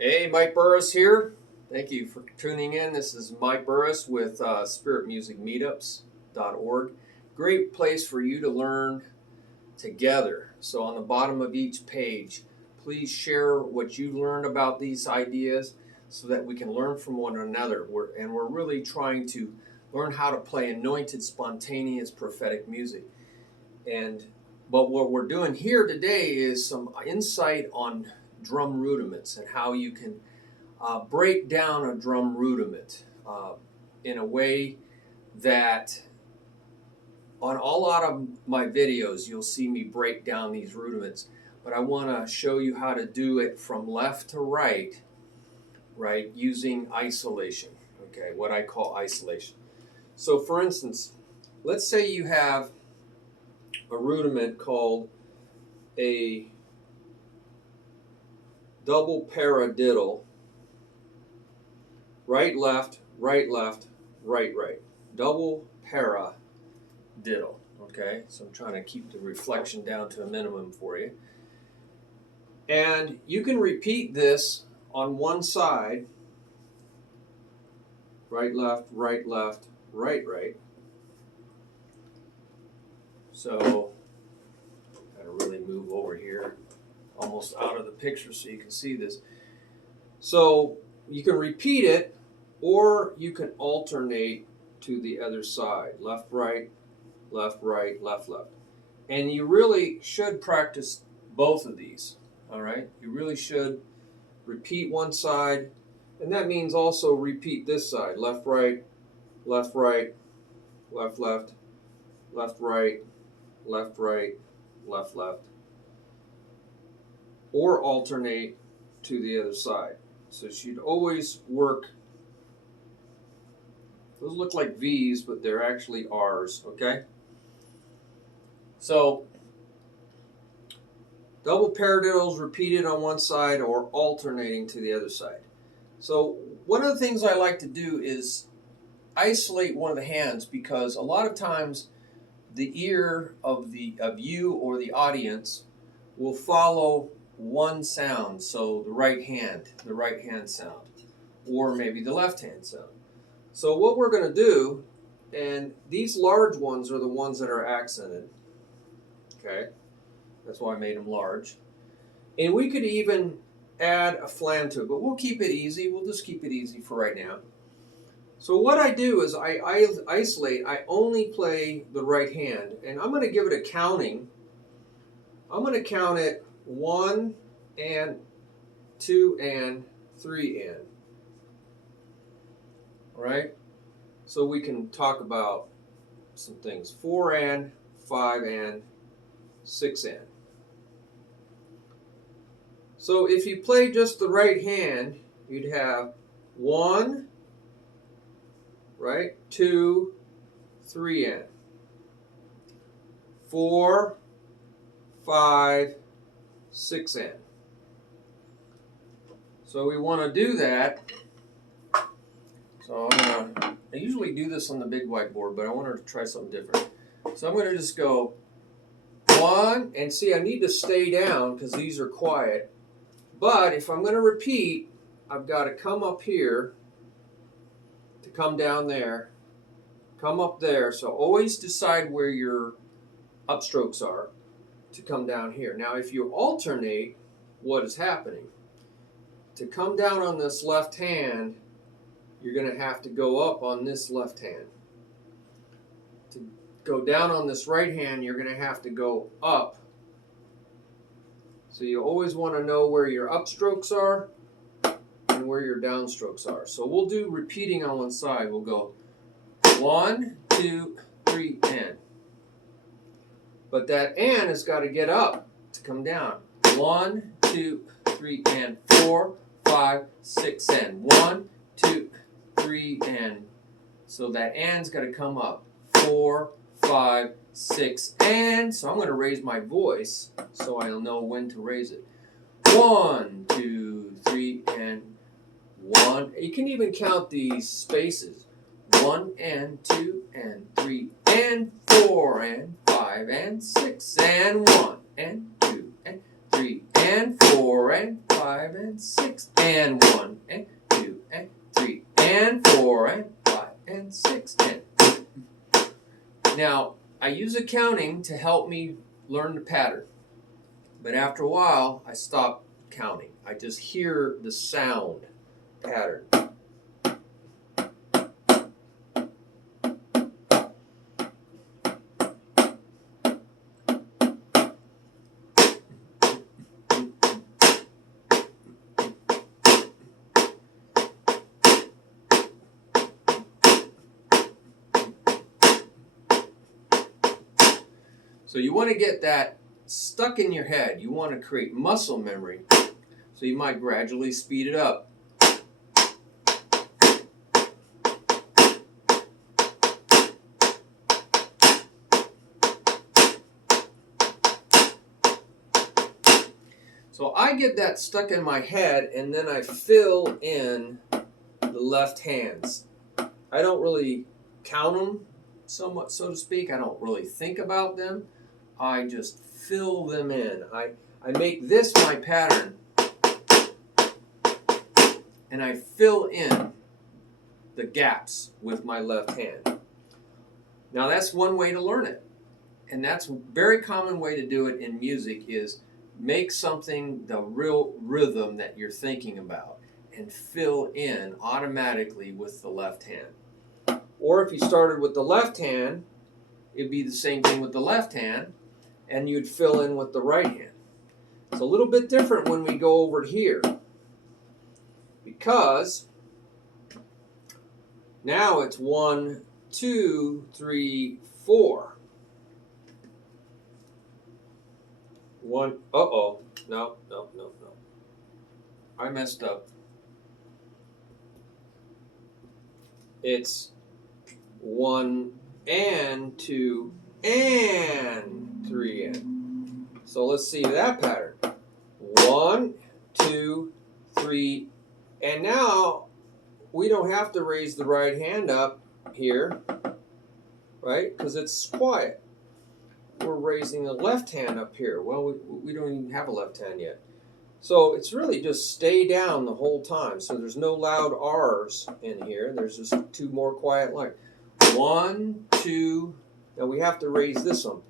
Hey, Mike Burris here. Thank you for tuning in. This is Mike Burris with Spirit Music Meetups.org. Great place for you to learn together. So on the bottom of each page, please share what you learned about these ideas so that we can learn from one another. We're really trying to learn how to play anointed, spontaneous, prophetic music. But what we're doing here today is some insight on drum rudiments and how you can break down a drum rudiment in a way that on a lot of my videos you'll see me break down these rudiments, but I want to show you how to do it from left to right, using isolation, okay, what I call isolation. So for instance, let's say you have a rudiment called a double paradiddle, right, left, right, left, right, right. Double paradiddle, okay? So I'm trying to keep the reflection down to a minimum for you. And you can repeat this on one side, right, left, right, left, right, right. So I gotta really move over here, almost out of the picture so you can see this. So you can repeat it, or you can alternate to the other side, left, right, left, right, left, left. And you really should practice both of these, all right? You really should repeat one side, and that means also repeat this side, left, right, left, right, left, left, left, right, left, right, left, left, or alternate to the other side. So you should always work. Those look like V's, but they're actually R's, okay? So double paradiddles repeated on one side or alternating to the other side. So one of the things I like to do is isolate one of the hands, because a lot of times the ear of you or the audience will follow one sound, so the right hand sound, or maybe the left hand sound. So what we're going to do, and these large ones are the ones that are accented, okay? That's why I made them large. And we could even add a flam to it, but we'll keep it easy. We'll just keep it easy for right now. So what I do is I isolate. I only play the right hand, and I'm going to give it a counting. I'm going to count it 1 and 2 and 3 and. All right? So we can talk about some things. 4 and, 5 and, 6 and. So if you play just the right hand, you'd have 1, right, 2, 3 and, 4, 5, 6 and. So we want to do that. So I usually do this on the big whiteboard, but I wanted to try something different. So I'm going to just go 1, and see, I need to stay down because these are quiet. But if I'm going to repeat, I've got to come up here to come down there, come up there. So always decide where your upstrokes are to come down here. Now if you alternate, what is happening? To come down on this left hand, you're going to have to go up on this left hand. To go down on this right hand, you're going to have to go up. So you always want to know where your upstrokes are and where your downstrokes are. So we'll do repeating on one side. We'll go 1, 2, 3, and. But that and has got to get up to come down. 1, 2, 3, and 4, 5, 6, and 1, 2, 3, and. So that and's got to come up. 4, 5, 6, and. So I'm going to raise my voice so I'll know when to raise it. 1, 2, 3, and 1. You can even count these spaces. 1 and 2 and 3 and 4 and 5 and 6 and 1 and 2 and 3 and 4 and 5 and 6 and 1 and 2 and 3 and 4 and 5 and 6 and. Now, I use accounting to help me learn the pattern. But after a while, I stop counting. I just hear the sound pattern. So you want to get that stuck in your head. You want to create muscle memory. So you might gradually speed it up. So I get that stuck in my head, and then I fill in the left hands. I don't really count them, somewhat, so to speak. I don't really think about them. I just fill them in. I make this my pattern, and I fill in the gaps with my left hand. Now that's one way to learn it, and that's a very common way to do it in music is make something the real rhythm that you're thinking about and fill in automatically with the left hand. Or if you started with the left hand, it'd be the same thing with the left hand, and you'd fill in with the right hand. It's a little bit different when we go over here, because now it's 1, 2, 3, 4. No. I messed up. It's 1 and 2 and 3 and. So let's see that pattern. 1, 2, 3, and now we don't have to raise the right hand up here, right? Because it's quiet. We're raising the left hand up here. Well, we don't even have a left hand yet. So it's really just stay down the whole time. So there's no loud R's in here. There's just 2 more quiet lines. 1, 2. Now we have to raise this one.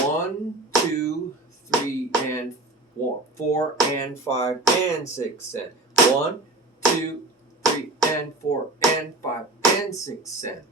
1, 2, 3, and 4, and 5, and 6, and 1, 2, 3, and 4, and 5, and 6, and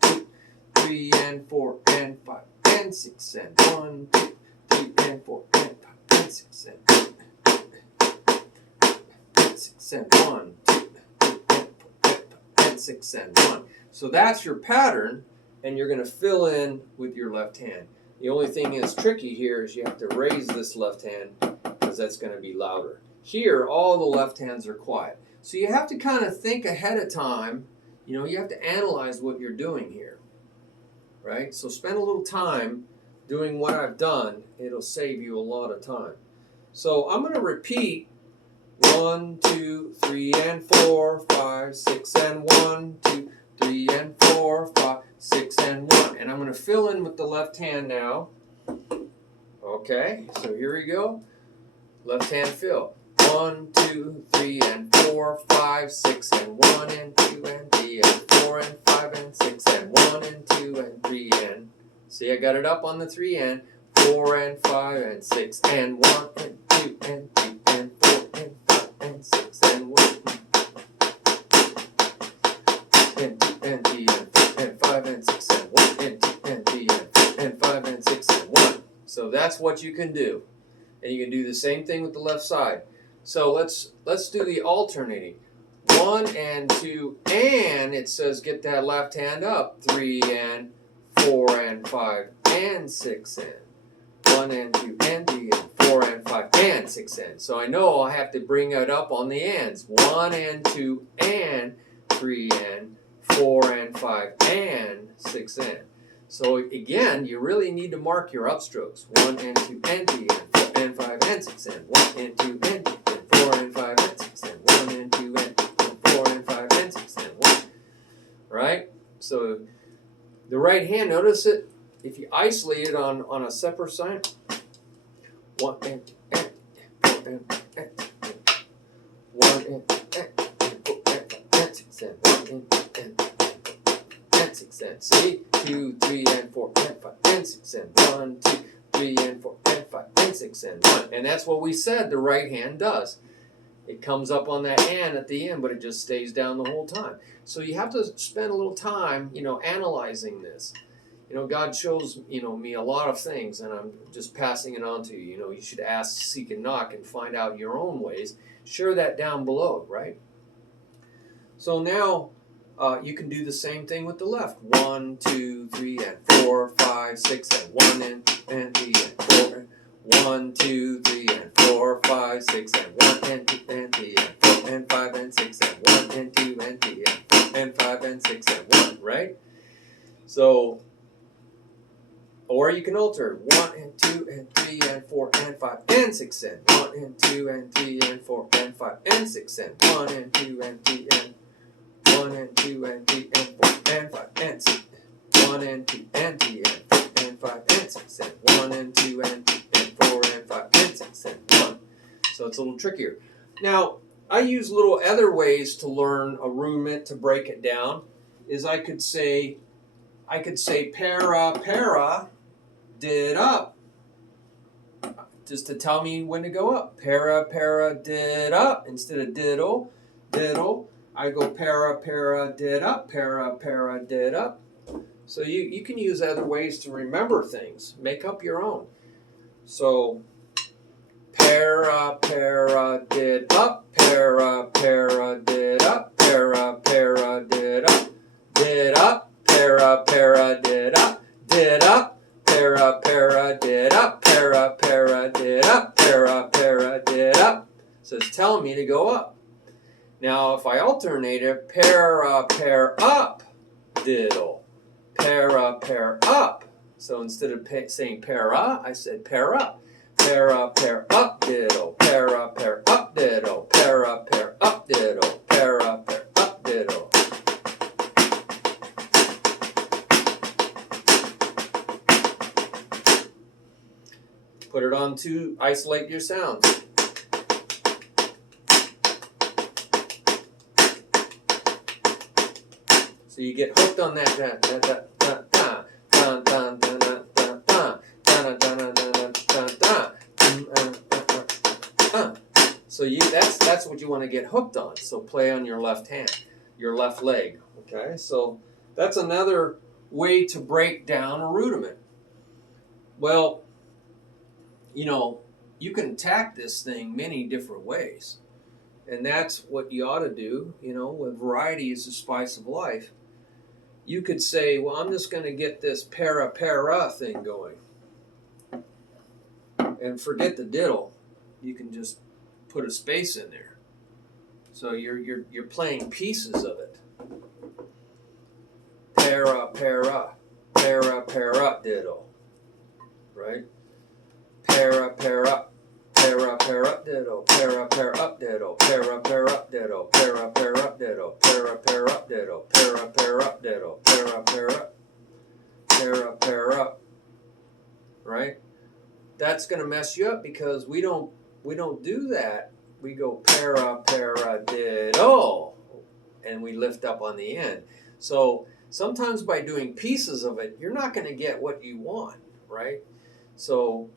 2, 3, and 4, and 5, and 6, and 1, 2, 3, and 4, and 5, and 6, and 6, and 1, 2, 3, and 4, and 6, and 1. So that's your pattern, and you're going to fill in with your left hand. The only thing that's tricky here is you have to raise this left hand because that's going to be louder. Here, all the left hands are quiet. So you have to kind of think ahead of time. You know, you have to analyze what you're doing here, right? So spend a little time doing what I've done. It'll save you a lot of time. So I'm going to repeat 1, 2, 3, and 4, 5, 6, and 1, 2, 3, and 4, 5, 6, and 1. And I'm going to fill in with the left hand now. Okay, so here we go. Left hand fill. 1, 2, 3, and 4, 5, 6, and 1, and 2, and 3, and 4, and 5, and 6, and 1, and 2, and 3, and. See, I got it up on the 3 and 4, and 5, and 6, and 1, and 2, and 3, and 4, and 5, and 6, and 1. And 2, and 3, and 4, and 5, and 6, and 1, and 2, and 3, and 4, and 5, and 6, and 1. So that's what you can do. And you can do the same thing with the left side. So let's do the alternating. 1 and 2 and it says get that left hand up. 3 and 4 and 5 and 6 and 1 and 2 and 3 and 4 and 5 and 6 and. So I know I have to bring it up on the ands. 1 and 2 and 3 and 4 and 5 and 6 and. So again, you really need to mark your upstrokes. 1 and 2 and 3 and 4 and 5 and 6 and 1 and 2 and 3 and 4 and 5 and 6 and 1 and 2 and 3 and 4 and 5 and 6 and 1. Right? So the right hand, notice it, if you isolate it on a separate sign, 1 and 2 and 4 and 5 and and 4 and 5 and 6 and 1 and 6 and see 2, 3 and 4 and 5 and 6 and 1, 2, 3 and 4 and 5 and 6 and 1. And that's what we said the right hand does. It comes up on that hand at the end, but it just stays down the whole time. So you have to spend a little time, analyzing this. God shows, me a lot of things, and I'm just passing it on to you. You should ask, seek, and knock, and find out your own ways. Share that down below, right? So now you can do the same thing with the left. 1, 2, 3, and 4, 5, 6, and 1, and 3, and 4. 1, 2, 3, and 4, 5, 6, and 1, and 2, and 3, and 4, and 5, and 6, and 1, and 2, and 3, and 4, and 5, and 6, and 1, right? So, or you can alter 1, and 2, and 3, and 4, and 5, and 6, and 1, and 2, and 3, and 4, and 5, and 6, and 1, and 2, and 3, and 1, and 2, and 3, and 4, and 5, and 6, 1, and 2, and 3, and 4, and 5, and 6, and 1, and 2, and 3, and 4, and 5, and 6, and 1. So it's a little trickier. Now, I use little other ways to learn a rudiment to break it down. Is I could say para, did up. Just to tell me when to go up. Para, did up. Instead of diddle, I go para, did up. Para, did up. So you can use other ways to remember things. Make up your own. So para, did up. Para, did up. Para, did up. Did up. Para, did up. Did up. Para, did up. Para, did up. Para, did up. So it's telling me to go up. Now if I alternate it, para, up, diddle. Para, up. So instead of saying para, I said para. Para, up, diddle. Para, up, diddle. Para, up, diddle. Para, up, diddle. Put it on to isolate your sounds. So you get hooked on that. So that's what you want to get hooked on. So play on your left hand, your left leg. Okay, so that's another way to break down a rudiment. Well, you can attack this thing many different ways. And that's what you ought to do, when variety is the spice of life. You could say, well, I'm just going to get this para thing going. And forget the diddle. You can just put a space in there. So you're playing pieces of it. Para, diddle. Right? Para, up. Para, up, diddle. Para, up, diddle. Para, up, diddle. Para, up, diddle. Para, up, diddle. Para, up, diddle. Para, up. Right? That's going to mess you up because we don't do that. We go para, diddle, and we lift up on the end. So sometimes by doing pieces of it, you're not going to get what you want, right? So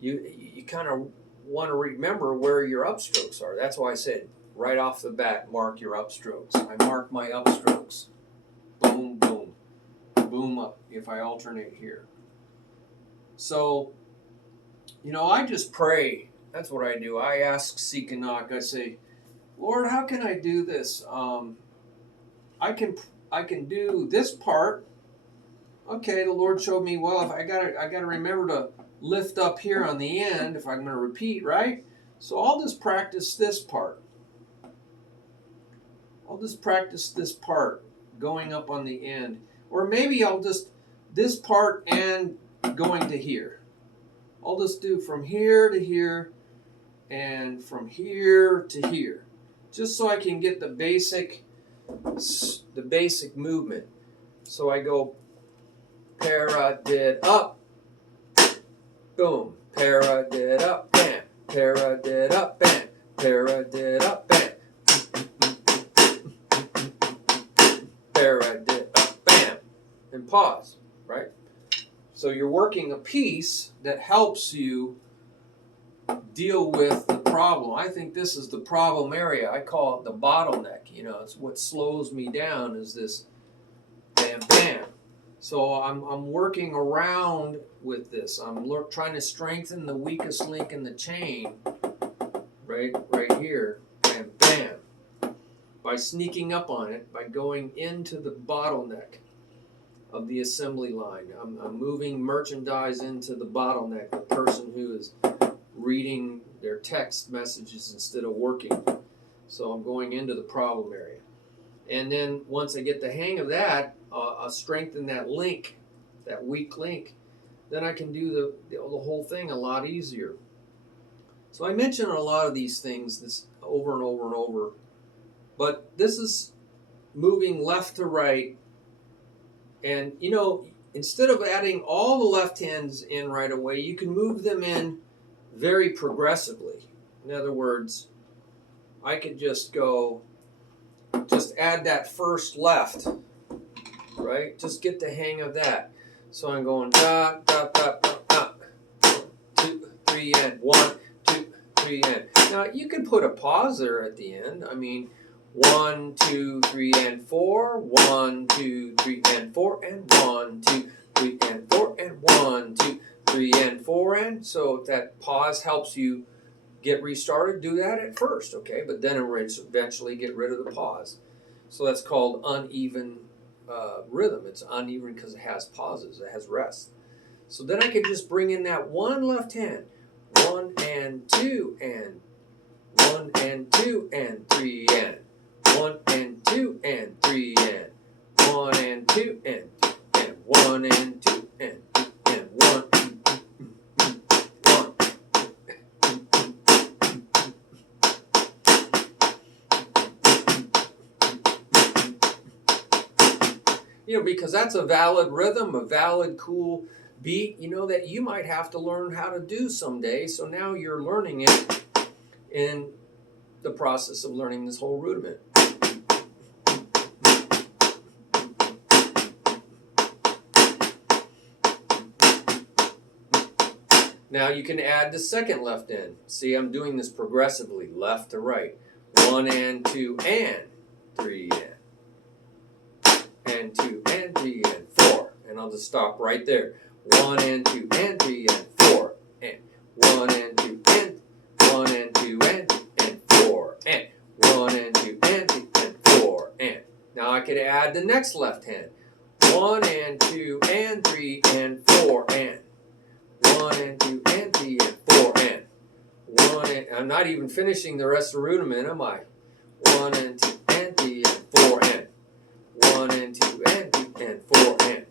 you kind of want to remember where your upstrokes are. That's why I said right off the bat, mark your upstrokes. I mark my upstrokes. Boom, boom, boom up if I alternate here. So, I just pray. That's what I do. I ask, seek, and knock. I say, Lord, how can I do this? I can do this part. Okay, the Lord showed me, well, if I gotta remember to lift up here on the end if I'm going to repeat, right? So I'll just practice this part. I'll just practice this part going up on the end. Or maybe I'll just, this part and going to here. I'll just do from here to here and from here to here. Just so I can get the basic movement. So I go para, did, up. Boom. Para, did, up, bam. Para, did, up, bam. Para, did, up, bam. pause, right? So you're working a piece that helps you deal with the problem. I think this is the problem area. I call it the bottleneck. It's what slows me down is this bam, bam. So I'm working around with this. I'm trying to strengthen the weakest link in the chain, right here, bam, bam, by sneaking up on it, by going into the bottleneck of the assembly line. I'm moving merchandise into the bottleneck, the person who is reading their text messages instead of working. So I'm going into the problem area. And then once I get the hang of that, I'll strengthen that link, that weak link. Then I can do the whole thing a lot easier. So I mention a lot of these things this over and over and over. But this is moving left to right. And, instead of adding all the left hands in right away, you can move them in very progressively. In other words, I could just add that first left, right? Just get the hang of that. So I'm going da, da, da, da, da. 1, 2, 3, and 1, 2, 3, and. Now, you can put a pause there at the end. I mean, 1, 2, 3, and 4. 1, 2, 3, and 4. And 1, 2, 3, and 4. And 1, 2, 3, and 4. And so if that pause helps you get restarted, do that at first, okay? But then eventually get rid of the pause. So that's called uneven rhythm. It's uneven because it has pauses, it has rest. So then I could just bring in that one left hand. 1 and 2 and 1 and 2 and 3 and 1 and 2 and 3 and 1 and 2 and 1 and 2 and 1. Because that's a valid rhythm, a valid, cool beat, that you might have to learn how to do someday. So now you're learning it in the process of learning this whole rudiment. Now you can add the second left in. See, I'm doing this progressively, left to right. 1 and 2 and 3 and 2 and 3 and 4. And I'll just stop right there. 1 and 2 and 3 and 4 and 1 and 2 and 1 and 2 and 4 and 1 and 2 and 3 and 4 and. Now I could add the next left hand. 1 and 2 and 3 and 4 and 1 and 2 and 3 and 4 and 1 and. I'm not even finishing the rest of the rudiment, am I? 1 and 2 and 3 and 4 and 1 and 2 and 3 and 4 and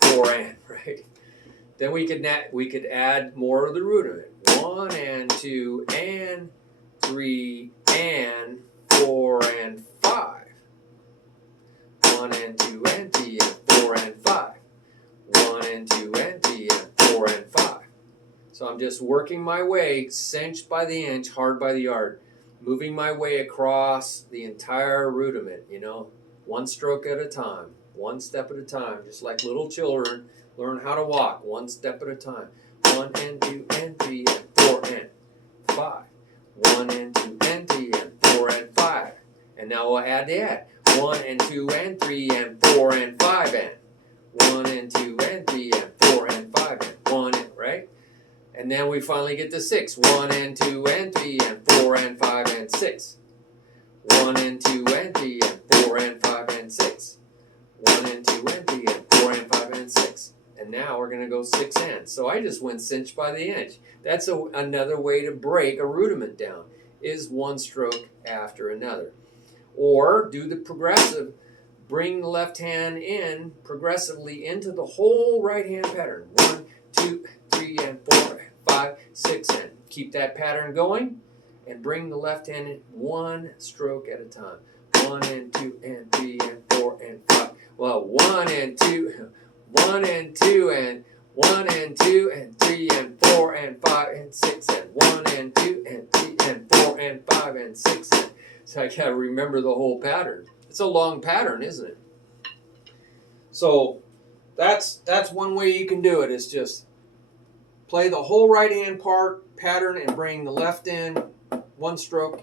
4 and, right? Then we could add more of the rudiment. 1 and 2 and 3 and 4 and 5. 1 and 2 and 3 and 4 and 5. 1 and 2 and 3 and 4 and 5. So I'm just working my way, cinch by the inch, hard by the yard, moving my way across the entire rudiment, one stroke at a time, one step at a time, just like little children learn how to walk, one step at a time. 1 and 2 and 3 and 4 and 5. 1 and 2 and 3 and 4 and 5. And now we'll add that. 1 and 2 and 3 and 4 and 5 and 1 and 2 and 3 and 4 and 5 and 1 and, right? And then we finally get to 6. 1 and 2 and 3 and 4 and 5 and 6. 1 and 2 and 3 and 4 and 5 and 6. 1 and 2 and 3 and 4 and 5 and 6. And now we're going to go 6 and. So I just went cinch by the inch. That's another way to break a rudiment down, is one stroke after another. Or do the progressive, bring the left hand in progressively into the whole right hand pattern. 1, 2, 3 and 4, 5, 6 and. Keep that pattern going and bring the left hand in one stroke at a time. 1 and 2 and 3 and 4 and 5. Well, 1 and 2, 1 and 2 and 1 and 2 and 3 and 4 and 5 and 6 and 1 and 2 and 3 and 4 and 5 and 6 and. So I gotta remember the whole pattern. It's a long pattern, isn't it? So that's one way you can do it, is just play the whole right hand pattern and bring the left end one stroke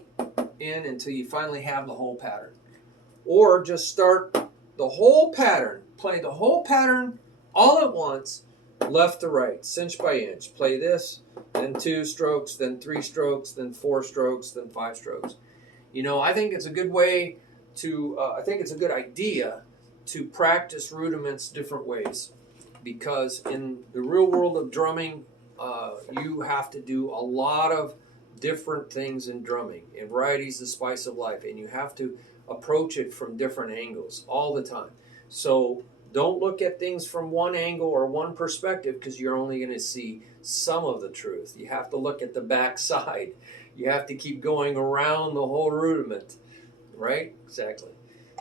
in until you finally have the whole pattern. Or just start the whole pattern, play the whole pattern all at once, left to right, cinch by inch. Play this, then 2 strokes, then 3 strokes, then 4 strokes, then 5 strokes. You know, I think it's a good way to, I think it's a good idea to practice rudiments different ways, because in the real world of drumming, you have to do a lot of different things in drumming, and variety is the spice of life, and you have to approach it from different angles all the time. So don't look at things from one angle or one perspective, because you're only going to see some of the truth. You have to look at the back side. You have to keep going around the whole rudiment, right? Exactly.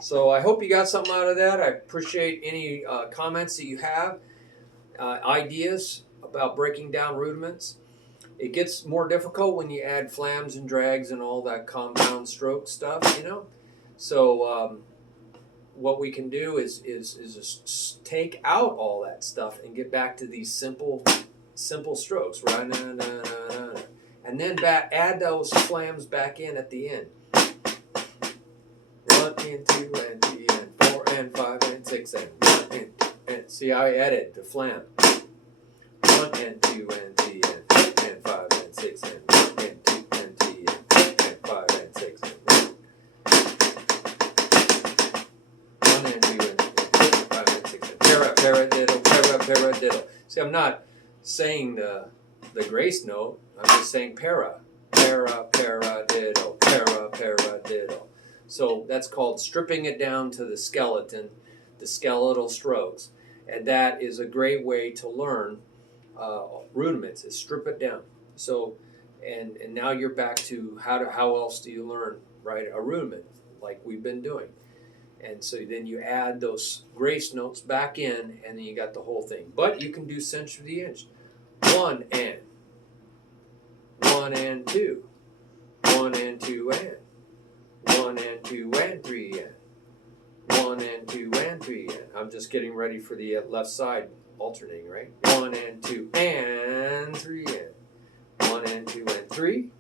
So I hope you got something out of that. I appreciate any comments that you have, ideas about breaking down rudiments. It gets more difficult when you add flams and drags and all that compound stroke stuff, you know. So what we can do is just take out all that stuff and get back to these simple strokes, right? And then add those flams back in at the end. 1 and 2 and 3 and 4 and 5 and 6 and 1 and 2 and, see how I added the flam. 1 and 2 and 3 and 4 and 5 and 6 and 1 and 2 and 3 and 4 and 5 and 6 and 1 and 2 and 3 and 5 and 6 and paradiddle, paradiddle. See, I'm not saying the grace note. I'm just saying paradiddle, paradiddle. So that's called stripping it down to the skeleton, the skeletal strokes. And that is a great way to learn rudiments, is strip it down. So, and now you're back to how else do you learn, right, a rudiment, like we've been doing. And so then you add those grace notes back in, and then you got the whole thing. But you can do cinch to the inch. 1 and 1 and 2, 1 and 2 and 1 and 2 and 3 and 1 and 2 and 3 and. I'm just getting ready for the left side alternating, right? 1 and 2 and 3 and 1 and 2 and 3,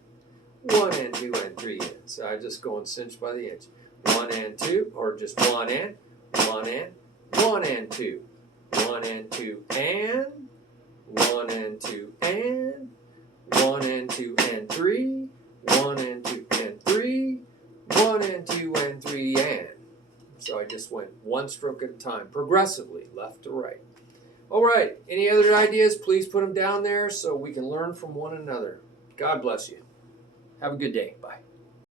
1 and 2 and 3 and. So I just go and cinch by the inch. 1 and 2, or just 1 and 1 and 1 and 2, 1 and 2 and 1 and 2 and 1 and 2 and 3, 1 and 2 and 3, 1 and 2 and 3 and. So I just went one stroke at a time, progressively, left to right. All right, any other ideas? Please put them down there so we can learn from one another. God bless you. Have a good day. Bye.